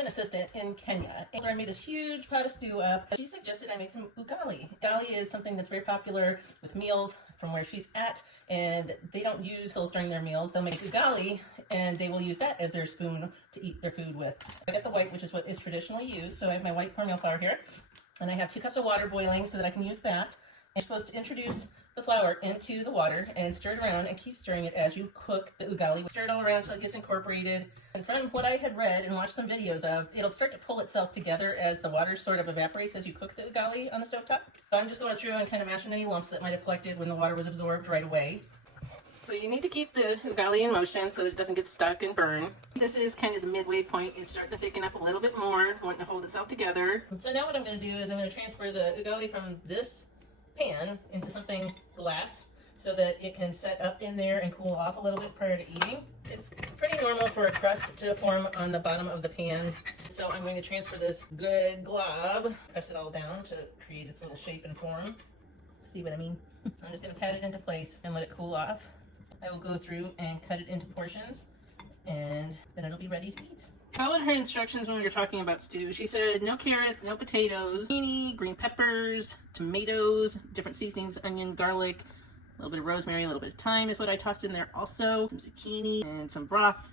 an assistant in Kenya, and I made this huge pot of stew up. She suggested I make some ugali. Ugali is something that's very popular with meals from where she's at, and they don't use hills during their meals. They'll make ugali, and they will use that as their spoon to eat their food with. I got the white, which is what is traditionally used, so I have my white cornmeal flour here, and I have 2 cups of water boiling so that I can use that. And you're supposed to introduce the flour into the water and stir it around and keep stirring it as you cook the ugali. Stir it all around until it gets incorporated. And from what I had read and watched some videos of, it'll start to pull itself together as the water sort of evaporates as you cook the ugali on the stovetop. So I'm just going through and kind of mashing any lumps that might have collected when the water was absorbed right away. So you need to keep the ugali in motion so that it doesn't get stuck and burn. This is kind of the midway point. It's starting to thicken up a little bit more, wanting to hold itself together. So now what I'm going to do is I'm going to transfer the ugali from this pan into something glass so that it can set up in there and cool off a little bit prior to eating. It's pretty normal for a crust to form on the bottom of the pan. So I'm going to transfer this good glob, press it all down to create its little shape and form. See what I mean? I'm just going to pat it into place and let it cool off. I will go through and cut it into portions, and then it'll be ready to eat. Followed her instructions when we were talking about stew. She said no carrots, no potatoes, zucchini, green peppers, tomatoes, different seasonings, onion, garlic, a little bit of rosemary, a little bit of thyme is what I tossed in there also. Some zucchini and some broth